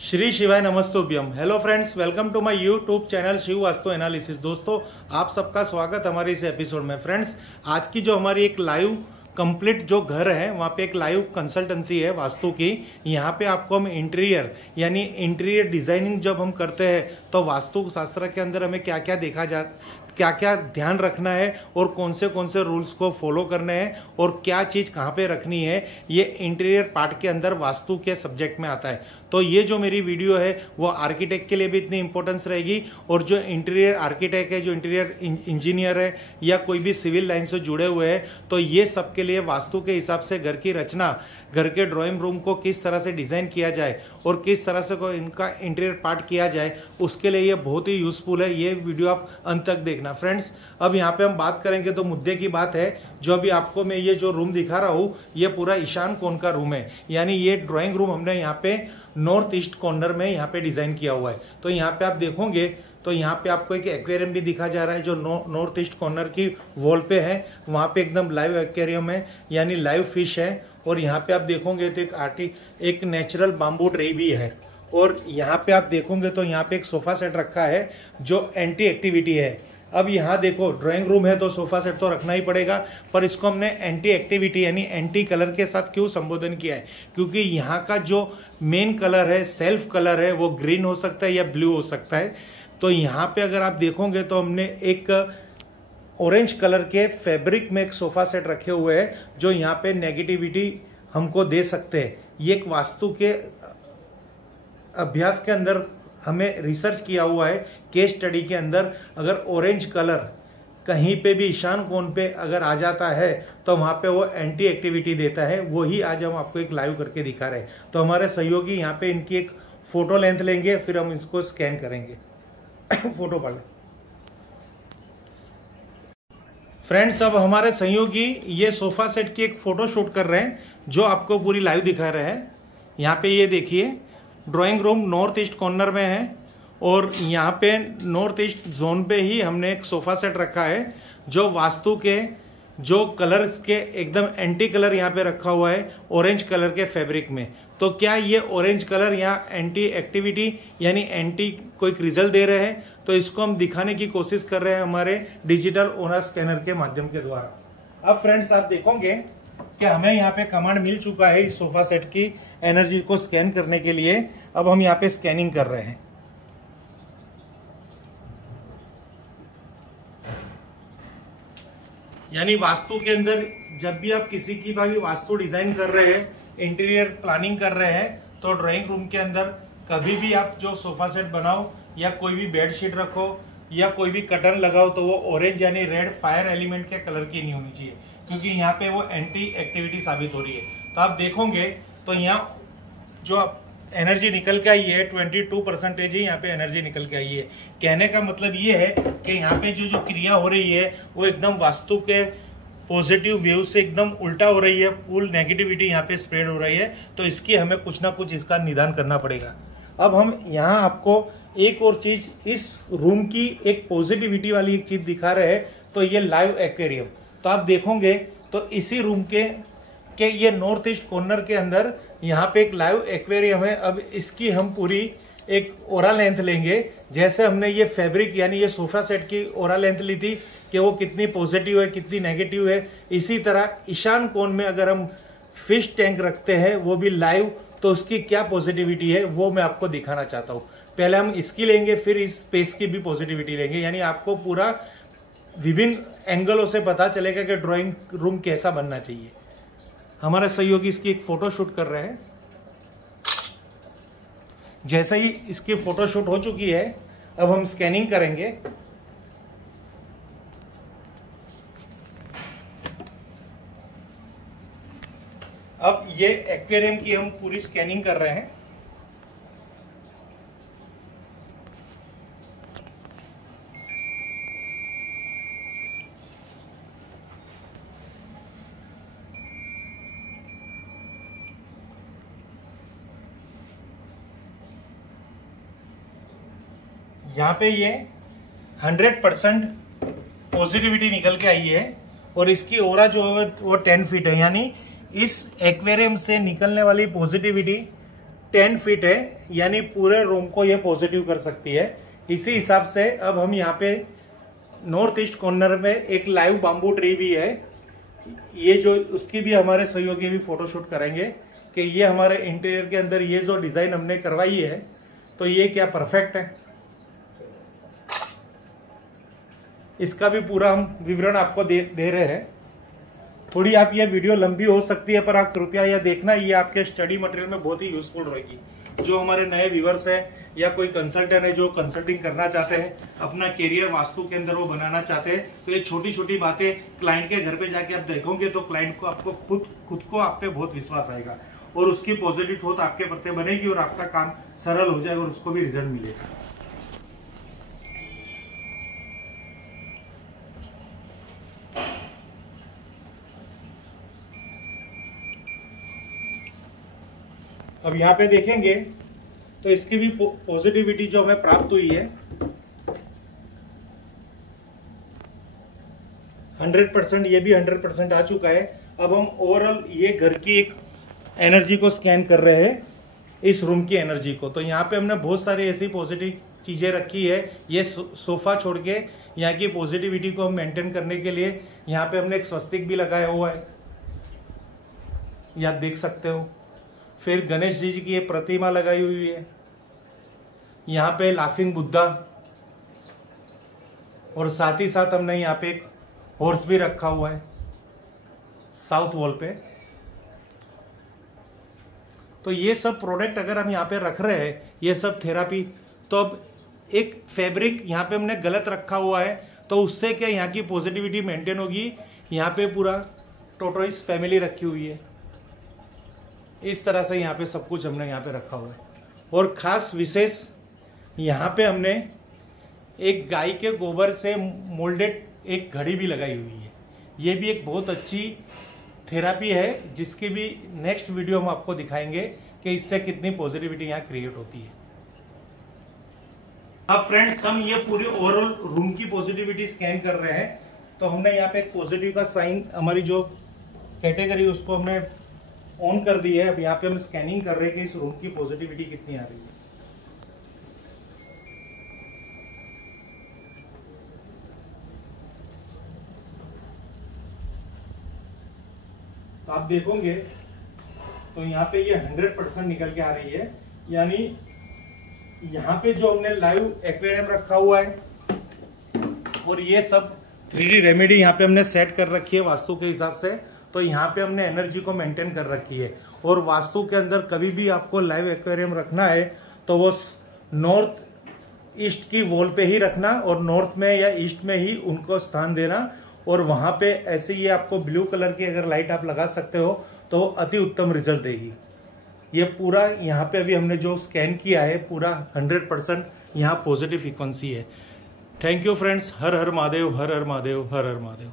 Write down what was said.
श्री शिवाय नमस्तोभ्यम। Hello friends, welcome to my YouTube channel Shiv Vastu analysis. दोस्तों, आप सबका स्वागत हमारे इस एपिसोड में। फ्रेंड्स, आज की जो हमारी एक लाइव कंप्लीट जो घर है, वहाँ पे एक लाइव कंसल्टेंसी है वास्तु की। यहाँ पे आपको हम इंटीरियर यानी इंटीरियर डिजाइनिंग जब हम करते हैं तो वास्तु शास्त्र के अंदर हमें क्या क्या ध्यान रखना है और कौन से रूल्स को फॉलो करने हैं और क्या चीज़ कहाँ पे रखनी है, ये इंटीरियर पार्ट के अंदर वास्तु के सब्जेक्ट में आता है। तो ये जो मेरी वीडियो है वो आर्किटेक्ट के लिए भी इतनी इंपॉर्टेंस रहेगी, और जो इंटीरियर आर्किटेक्ट है, जो इंटीरियर इंजीनियर है या कोई भी सिविल लाइन से जुड़े हुए हैं, तो ये सबके लिए वास्तु के हिसाब से घर की रचना, घर के ड्राइंग रूम को किस तरह से डिज़ाइन किया जाए और किस तरह से को इनका इंटीरियर पार्ट किया जाए, उसके लिए ये बहुत ही यूजफुल है। ये वीडियो आप अंत तक देखना। फ्रेंड्स, अब यहाँ पे हम बात करेंगे तो मुद्दे की बात है, जो अभी आपको मैं ये जो रूम दिखा रहा हूँ ये पूरा ईशान कोण का रूम है, यानी ये ड्राइंग रूम हमने यहाँ पे नॉर्थ ईस्ट कॉर्नर में यहाँ पे डिज़ाइन किया हुआ है। तो यहाँ पे आप देखोगे तो यहाँ पे आपको एक एक्वेरियम भी दिखा जा रहा है जो नॉर्थ ईस्ट कॉर्नर की वॉल पे है। वहाँ पे एकदम लाइव एक्वेरियम है, यानी लाइव फिश है। और यहाँ पे आप देखोगे तो एक नेचुरल बाम्बू ट्री भी है। और यहाँ पे आप देखोगे तो यहाँ पे एक सोफा सेट रखा है जो एंटी एक्टिविटी है। अब यहाँ देखो, ड्राइंग रूम है तो सोफा सेट तो रखना ही पड़ेगा, पर इसको हमने एंटी एक्टिविटी यानी एंटी कलर के साथ क्यों संबोधन किया है, क्योंकि यहाँ का जो मेन कलर है, सेल्फ कलर है, वो ग्रीन हो सकता है या ब्लू हो सकता है। तो यहाँ पे अगर आप देखोगे तो हमने एक ऑरेंज कलर के फैब्रिक में एक सोफा सेट रखे हुए हैं जो यहाँ पे नेगेटिविटी हमको दे सकते हैं। ये एक वास्तु के अभ्यास के अंदर हमें रिसर्च किया हुआ है, केस स्टडी के अंदर। अगर ऑरेंज कलर कहीं पे भी ईशान कोण पे अगर आ जाता है तो वहाँ पे वो एंटी एक्टिविटी देता है। वही आज हम आपको एक लाइव करके दिखा रहे हैं। तो हमारे सहयोगी यहाँ पे इनकी एक फोटो लेंथ लेंगे, फिर हम इसको स्कैन करेंगे। फोटो पढ़ लें फ्रेंड्स। अब हमारे सहयोगी ये सोफा सेट की एक फोटो शूट कर रहे हैं जो आपको पूरी लाइव दिखा रहे हैं। यहाँ पे ये देखिए, drawing room north east corner में है और यहाँ पे नॉर्थ ईस्ट जोन पे ही हमने एक सोफा सेट रखा है जो वास्तु के जो कलर्स के एकदम एंटी कलर यहाँ पे रखा हुआ है ऑरेंज कलर के फैब्रिक में। तो क्या ये ऑरेंज कलर यहाँ एंटी एक्टिविटी यानी एंटी कोई रिजल्ट दे रहे हैं, तो इसको हम दिखाने की कोशिश कर रहे हैं हमारे डिजिटल ओनर स्कैनर के माध्यम के द्वारा। अब फ्रेंड्स, आप देखोगे कि हमें यहाँ पे कमांड मिल चुका है इस सोफा सेट की एनर्जी को स्कैन करने के लिए। अब हम यहाँ पे स्कैनिंग कर रहे हैं। यानी वास्तु के अंदर जब भी आप किसी की भी वास्तु डिजाइन कर रहे हैं, इंटीरियर प्लानिंग कर रहे हैं, तो ड्राइंग रूम के अंदर कभी भी आप जो सोफा सेट बनाओ या कोई भी बेडशीट रखो या कोई भी कर्टन लगाओ तो वो ऑरेंज यानी रेड फायर एलिमेंट के कलर की नहीं होनी चाहिए, क्योंकि यहाँ पे वो एंटी एक्टिविटी साबित हो रही है। तो आप देखोगे तो यहाँ जो एनर्जी निकल के आई है 22% ही यहाँ पे एनर्जी निकल के आई है। कहने का मतलब ये है कि यहाँ पे जो क्रिया हो रही है वो एकदम वास्तु के पॉजिटिव वेव से एकदम उल्टा हो रही है, फुल नेगेटिविटी यहाँ पे स्प्रेड हो रही है। तो इसकी हमें कुछ ना कुछ इसका निदान करना पड़ेगा। अब हम यहाँ आपको एक और चीज इस रूम की एक पॉजिटिविटी वाली एक चीज दिखा रहे हैं, तो ये लाइव एक्वेरियम। तो आप देखोगे तो इसी रूम के ये नॉर्थ ईस्ट कॉर्नर के अंदर यहाँ पे एक लाइव एक्वेरियम है। अब इसकी हम पूरी एक ओरा लेंथ लेंगे, जैसे हमने ये फैब्रिक यानी ये सोफा सेट की ओरा लेंथ ली थी कि वो कितनी पॉजिटिव है कितनी नेगेटिव है। इसी तरह ईशान कोण में अगर हम फिश टैंक रखते हैं वो भी लाइव, तो उसकी क्या पॉजिटिविटी है वो मैं आपको दिखाना चाहता हूँ। पहले हम इसकी लेंगे, फिर इस स्पेस की भी पॉजिटिविटी लेंगे, यानी आपको पूरा विभिन्न एंगलों से पता चलेगा कि ड्राइंग रूम कैसा बनना चाहिए। हमारे सहयोगी इसकी एक फोटो शूट कर रहे हैं। जैसे ही इसकी फोटो शूट हो चुकी है, अब हम स्कैनिंग करेंगे। अब ये एक्वेरियम की हम पूरी स्कैनिंग कर रहे हैं। यहाँ पे ये 100% पॉजिटिविटी निकल के आई है और इसकी ओरा जो है वो 10 फीट है, यानी इस एक्वेरियम से निकलने वाली पॉजिटिविटी 10 फीट है, यानी पूरे रूम को ये पॉजिटिव कर सकती है। इसी हिसाब से अब हम यहाँ पे नॉर्थ ईस्ट कॉर्नर में एक लाइव बाम्बू ट्री भी है, ये जो उसकी भी हमारे सहयोगी भी फोटोशूट करेंगे कि ये हमारे इंटीरियर के अंदर ये जो डिजाइन हमने करवाई है तो ये क्या परफेक्ट है। इसका भी पूरा हम विवरण आपको दे रहे हैं। थोड़ी आप ये वीडियो लंबी हो सकती है, पर आप कृपया यह देखना, ये आपके स्टडी मटेरियल में बहुत ही यूजफुल रहेगी। जो हमारे नए व्यूवर्स हैं या कोई कंसल्टेंट है जो कंसल्टिंग करना चाहते हैं, अपना कैरियर वास्तु के अंदर वो बनाना चाहते हैं, तो ये छोटी छोटी बातें क्लाइंट के घर पे जाके आप देखोगे तो क्लाइंट को आपको खुद को आप पे बहुत विश्वास आएगा और उसकी पॉजिटिव थॉट आपके प्रति बनेगी और आपका काम सरल हो जाएगा और उसको भी रिजल्ट मिलेगा। अब यहाँ पे देखेंगे तो इसकी भी पॉजिटिविटी जो हमें प्राप्त हुई है 100%, ये भी 100% आ चुका है। अब हम ओवरऑल ये घर की एक एनर्जी को स्कैन कर रहे हैं, इस रूम की एनर्जी को। तो यहाँ पे हमने बहुत सारी ऐसी पॉजिटिव चीजें रखी है। ये सोफा छोड़ के यहाँ की पॉजिटिविटी को हम मेंटेन करने के लिए यहाँ पे हमने एक स्वस्तिक भी लगाया हुआ है, ये आप देख सकते हो। फिर गणेश जी की ये प्रतिमा लगाई हुई है, यहाँ पे लाफिंग बुद्धा, और साथ ही साथ हमने यहाँ पे एक हॉर्स भी रखा हुआ है साउथ वॉल पे। तो ये सब प्रोडक्ट अगर हम यहाँ पे रख रहे हैं, ये सब थेरापी, तो अब एक फैब्रिक यहाँ पे हमने गलत रखा हुआ है तो उससे क्या यहाँ की पॉजिटिविटी मेंटेन होगी। यहाँ पे पूरा टोटोइस फैमिली रखी हुई है, इस तरह से यहाँ पे सब कुछ हमने यहाँ पे रखा हुआ है। और खास विशेष यहाँ पे हमने एक गाय के गोबर से मोल्डेड एक घड़ी भी लगाई हुई है। ये भी एक बहुत अच्छी थेरापी है, जिसकी भी नेक्स्ट वीडियो हम आपको दिखाएंगे कि इससे कितनी पॉजिटिविटी यहाँ क्रिएट होती है। अब फ्रेंड्स हम ये पूरी ओवरऑल रूम की पॉजिटिविटी स्कैन कर रहे हैं, तो हमने यहाँ पे एक पॉजिटिव का साइन, हमारी जो कैटेगरी उसको हमने ऑन कर दी है। अब यहाँ पे हम स्कैनिंग कर रहे हैं कि इस रूम की पॉजिटिविटी कितनी आ रही है। तो आप देखोगे तो यहाँ पे ये 100% निकल के आ रही है, यानी यहाँ पे जो हमने लाइव एक्वेरियम रखा हुआ है और ये सब 3D रेमेडी यहाँ पे हमने सेट कर रखी है वास्तु के हिसाब से। तो यहाँ पे हमने एनर्जी को मेंटेन कर रखी है। और वास्तु के अंदर कभी भी आपको लाइव एक्वेरियम रखना है तो वो नॉर्थ ईस्ट की वॉल पे ही रखना और नॉर्थ में या ईस्ट में ही उनको स्थान देना। और वहां पे ऐसे ही आपको ब्लू कलर की अगर लाइट आप लगा सकते हो तो अति उत्तम रिजल्ट देगी। ये पूरा यहाँ पे अभी हमने जो स्कैन किया है पूरा 100% यहाँ पॉजिटिव फ्रीक्वेंसी है। Thank you friends. Her her Mahadev, her her Mahadev, her her Mahadev.